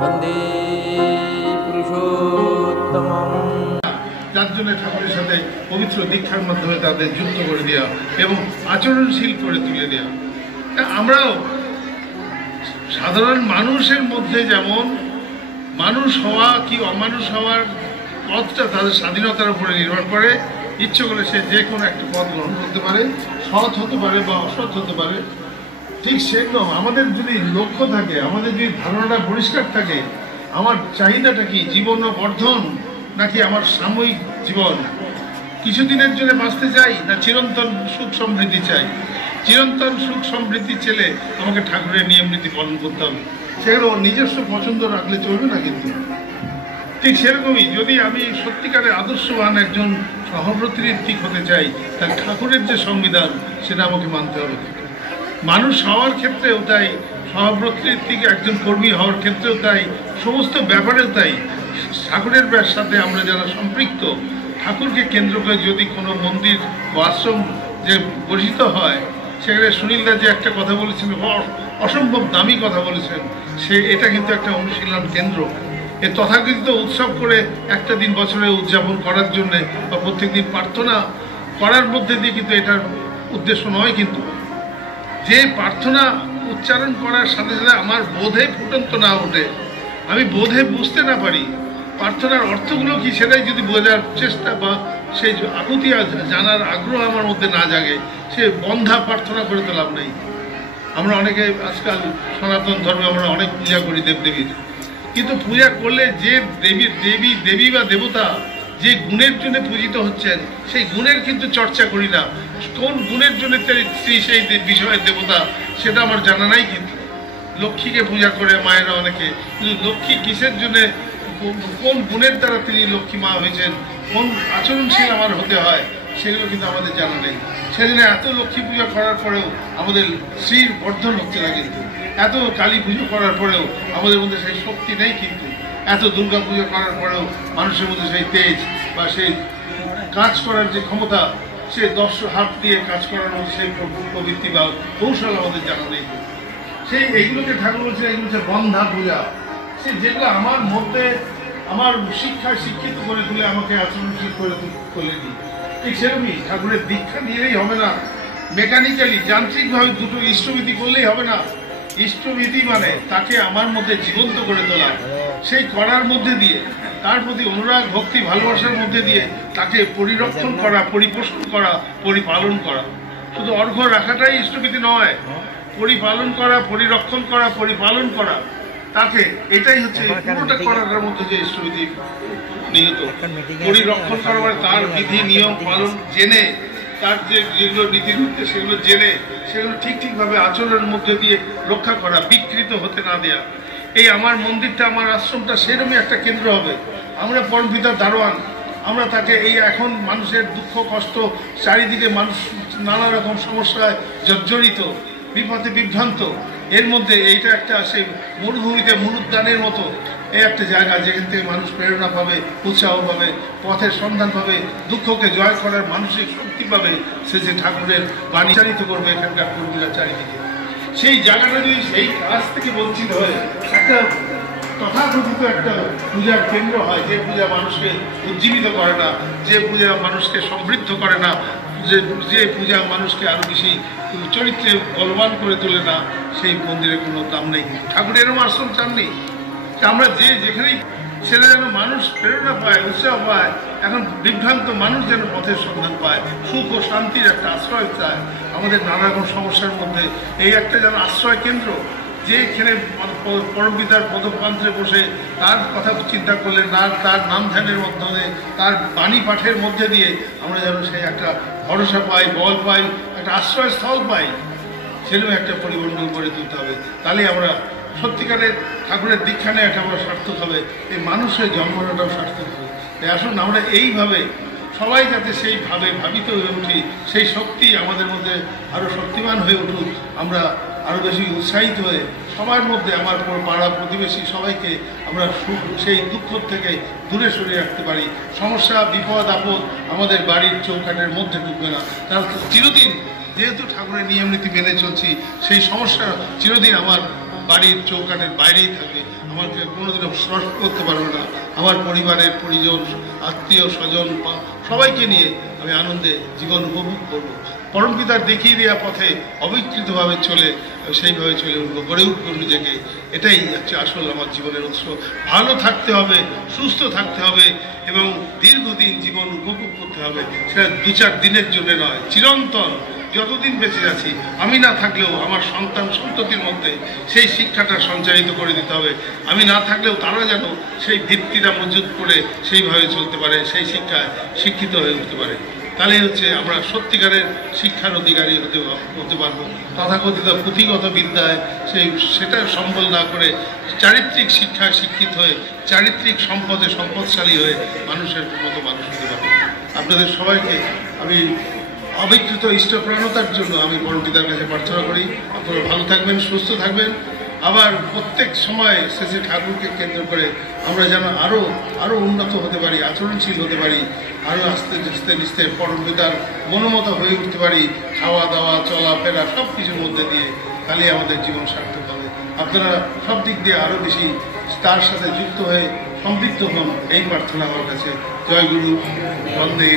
वंदे पुरुषोत्तमम्। যার জন্য ঠাকুরের সাথে পবিত্র দীক্ষার মাধ্যমে তাদের যুক্ত করে দেওয়া এবং আচরণশীল করে তুলে দেওয়া। আমরাও সাধারণ মানুষের মধ্যে যেমন মানুষ হওয়া কি অমানুষ হওয়ার পথটা তাদের স্বাধীনতার উপরে নির্ভর করে। ইচ্ছে করলে সে যে কোনো একটা পথ গ্রহণ করতে পারে, সৎ হতে পারে বা অসৎ হতে পারে। ঠিক সেরকম আমাদের যদি লক্ষ্য থাকে, আমাদের যদি ধারণাটা পরিষ্কার থাকে, আমার চাহিদাটা কি, জীবন ও বর্ধন নাকি আমার সাময়িক জীবন, কিছুদিনের জন্য বাঁচতে চাই না চিরন্তন সুখ সমৃদ্ধি চাই। চিরন্তন সুখ সমৃদ্ধি চেলে আমাকে ঠাকুরের নিয়ম নীতি পালন করতে হবে। সেগুলো নিজস্ব পছন্দ রাখলে চলবে না। কিন্তু ঠিক সেরকমই যদি আমি সত্যিকারের আদর্শবান একজন সহব্রতৃত্বিক হতে চাই, তাহলে ঠাকুরের যে সংবিধান সেটা আমাকে মানতে হবে। মানুষ হওয়ার ক্ষেত্রেও তাই, সহব্রতৃত্বিক একজন কর্মী হওয়ার ক্ষেত্রেও তাই, সমস্ত ব্যাপারেও তাই। ঠাকুরের সাথে আমরা যারা সম্পৃক্ত, ঠাকুরকে কেন্দ্র করে যদি কোনো মন্দির বা আশ্রম যে গঠিত হয়, সেখানে সুনীলদা যে একটা কথা বলেছেন, অসম্ভব দামি কথা বলেছেন, এটা কিন্তু একটা অনুশীলন কেন্দ্র। এ তথাকথিত উৎসব করে একটা দিন বছরে উদযাপন করার জন্যে বা প্রত্যেকদিন প্রার্থনা করার মধ্যে দিয়ে কিন্তু এটার উদ্দেশ্য নয়। কিন্তু যে প্রার্থনা উচ্চারণ করার সাথে সাথে আমার বোধে ফুটন্ত না ওঠে, আমি বোধে বুঝতে না পারি প্রার্থনার অর্থগুলো কি, সেটাই যদি বোঝার চেষ্টা বা সেই আকুতি জানার আগ্রহ আমার মধ্যে না জাগে, সে বন্ধা প্রার্থনা করে তো লাভ নেই। আমরা অনেকে আজকাল সনাতন ধর্মে আমরা অনেক পূজা করি দেবদেবীর, কিন্তু পূজা করলে যে দেবী বা দেবতা যে গুণের জন্য পূজিত হচ্ছেন, সেই গুণের কিন্তু চর্চা করি না। কোন গুণের জন্য সেই বিষয়ের দেবতা সেটা আমার জানা নাই। কিন্তু লক্ষ্মীকে পূজা করে মায়েরা অনেকে, কিন্তু লক্ষ্মী কিসের জন্যে, কোন গুণের দ্বারা তিনি লক্ষ্মী মা হয়েছেন, কোন আচরণশীল আমার হতে হয়, সেগুলো কিন্তু আমাদের জানা নেই। সেজন্য এত লক্ষ্মী পূজা করার পরেও আমাদের শ্রীর বর্ধন হচ্ছে না। কিন্তু এত কালী পুজো করার পরেও আমাদের মধ্যে সেই শক্তি নেই। কিন্তু এত দুর্গা পুজো করার পরেও মানুষের মধ্যে সেই তেজ বা সেই কাজ করার যে ক্ষমতা, সে 10 হাত দিয়ে কাজ করার মধ্যে সেই প্রবৃত্তি বা কৌশল আমাদের জানা নেই। সেই এইগুলোকে ঠাকুর বলছে, এগুলো হচ্ছে বন্ধা পূজা। সে যেগুলো আমার মধ্যে আমার শিক্ষায় শিক্ষিত করে তুলে আমাকে আচরণশীল করে দিই। ঠিক সেরকমই ঠাকুরের দীক্ষা নিলেই হবে না, মেকানিক্যালি যান্ত্রিকভাবে দুটো ইষ্টবিধি করলেই হবে না। ইষ্টবিধি মানে তাকে আমার মধ্যে জীবন্ত করে তোলা, সেই করার মধ্যে দিয়ে তার প্রতি অনুরাগ ভক্তি ভালোবাসার মধ্যে দিয়ে তাকে পরিরক্ষণ করা, পরিপোষণ করা, পরিপালন করা। শুধু অর্ঘ্য রাখাটাই ইষ্টবিধি নয়, পরিপালন করা, পরিরক্ষণ করা, পরিপালন করা, তাকে এটাই হচ্ছে পুরোটা করার মধ্যে যে ইষ্টবিধি নিহিত। পরিরক্ষণ করা মানে তার বিধি নিয়ম পালন জেনে, তার যেগুলো নীতিনির্দেশ সেগুলো জেনে সেগুলো ঠিকভাবে আচরণের মধ্যে দিয়ে রক্ষা করা, বিকৃত হতে না দেয়া। এই আমার মন্দিরটা, আমার আশ্রমটা সেরকমই একটা কেন্দ্র হবে। আমরা পরমপিতার দারোয়ান, আমরা তাকে এই এখন মানুষের দুঃখ কষ্ট, চারিদিকে মানুষ নানা রকম সমস্যায় জর্জরিত, বিপদে বিভ্রান্ত, এর মধ্যে এইটা একটা সেই মরুভূমিতে মরুদ্যানের মতো এই একটা জায়গা, যেখান থেকে মানুষ প্রেরণা পাবে, উৎসাহ পাবে, পথের সন্ধান পাবে, দুঃখকে জয় করার মানসিক শক্তি পাবে। সে যে ঠাকুরের বাণী চালিত করবে এখানকার কর্মীরা চারিদিকে। সেই জায়গাটা যদি সেই কাজ থেকে বঞ্চিত হয়ে একটা তথাকথিত একটা পূজার কেন্দ্র হয়, যে পূজা মানুষকে উজ্জীবিত করে না, যে পূজা মানুষকে সমৃদ্ধ করে না, যে পূজা মানুষকে আরো বেশি চরিত্রে বলবান করে তোলে না, সেই মন্দিরের কোনো দাম নেই। ঠাকুর এরকম আশ্রম চাননি। আমরা যেখানেই সেটা যেন মানুষ প্রেরণা পায়, উৎসাহ পায়, এখন বিভ্রান্ত মানুষ যেন পথের সন্ধান পায়, সুখ ও শান্তির একটা আশ্রয় চায়। আমাদের নানা রকম সমস্যার মধ্যে এই একটা যেন আশ্রয় কেন্দ্র, যেখানে পরমপিতার পদপ্রান্তে বসে তার কথা চিন্তা করলে, তার নাম ধ্যানের মাধ্যমে, তার বাণী পাঠের মধ্যে দিয়ে আমরা যেন সেই একটা ভরসা পাই, বল পাই, একটা আশ্রয়স্থল পাই, সেরকম একটা পরিবর্তন করে তুলতে হবে। তাহলে আমরা সত্যিকারের ঠাকুরের দীক্ষা নেওয়াটা আমরা সার্থক হবে, এই মানুষের জন্মটাও সার্থক হবে। তাই আসুন আমরা এইভাবে সবাই যাতে সেইভাবে ভাবিত হয়ে উঠি, সেই শক্তি আমাদের মধ্যে আরও শক্তিমান হয়ে উঠুক, আমরা আরও বেশি উৎসাহিত হয়ে সবার মধ্যে, আমার পাড়া প্রতিবেশী সবাইকে আমরা সেই দুঃখ থেকে দূরে সরিয়ে রাখতে পারি। সমস্যা বিপদ আপদ আমাদের বাড়ির চৌকাঠের মধ্যে ঢুকবে না। তার চিরদিন যেহেতু ঠাকুরের নিয়ম নীতি মেনে চলছি, সেই সমস্যা চিরদিন আমার বাড়ির চৌকাঠের বাইরেই থাকবে, আমাকে কোনোদিনও স্পর্শ করতে পারবে না। আমার পরিবারের পরিজন, আত্মীয় স্বজন সবাইকে নিয়ে আমি আনন্দে জীবন উপভোগ করবো। পরমপিতার দেখিয়ে দেওয়া পথে অবিকৃতভাবে চলে সেইভাবে চলে উঠবো, গড়ে উঠবো নিজেকে। এটাই হচ্ছে আসল আমার জীবনের উৎস। ভালো থাকতে হবে, সুস্থ থাকতে হবে এবং দীর্ঘদিন জীবন উপভোগ করতে হবে। সেটা 2-4 দিনের জন্য নয়, চিরন্তন যতদিন বেঁচে আছি। আমি না থাকলেও আমার সন্তান সন্ততির মধ্যে সেই শিক্ষাটা সঞ্চারিত করে দিতে হবে। আমি না থাকলেও তারা যেন সেই ভিত্তিটা মজুত করে সেইভাবে চলতে পারে, সেই শিক্ষায় শিক্ষিত হয়ে উঠতে পারে। তাহলেই হচ্ছে আমরা সত্যিকারের শিক্ষার অধিকারী হতে পারবো। তথাকথিত পুঁথিগত বিদ্যায় সেটা সম্বল না করে চারিত্রিক শিক্ষায় শিক্ষিত হয়ে চারিত্রিক সম্পদে সম্পদশালী হয়ে মানুষের মতো মানুষ হতে পারবো। আপনাদের সবাইকে আমি অবিকৃত ইষ্টপ্রাণতার জন্য আমি পরমপিতার কাছে প্রার্থনা করি। আপনারা ভালো থাকবেন, সুস্থ থাকবেন। আবার প্রত্যেক সময় শেষে ঠাকুরকে কেন্দ্র করে আমরা যেন আরও উন্নত হতে পারি, আচরণশীল হতে পারি, আরও আস্তে আস্তে নিস্তে পরমপিতার মনোমত হয়ে উঠতে পারি। খাওয়া দাওয়া চলাফেরা সব কিছুর মধ্যে দিয়ে তাহলে আমাদের জীবন সার্থক হবে। আপনারা সব দিক দিয়ে আরও বেশি তার সাথে যুক্ত হয়ে সম্পৃক্ত হন, এই প্রার্থনা আমার কাছে। জয় গুরু, বন্দে।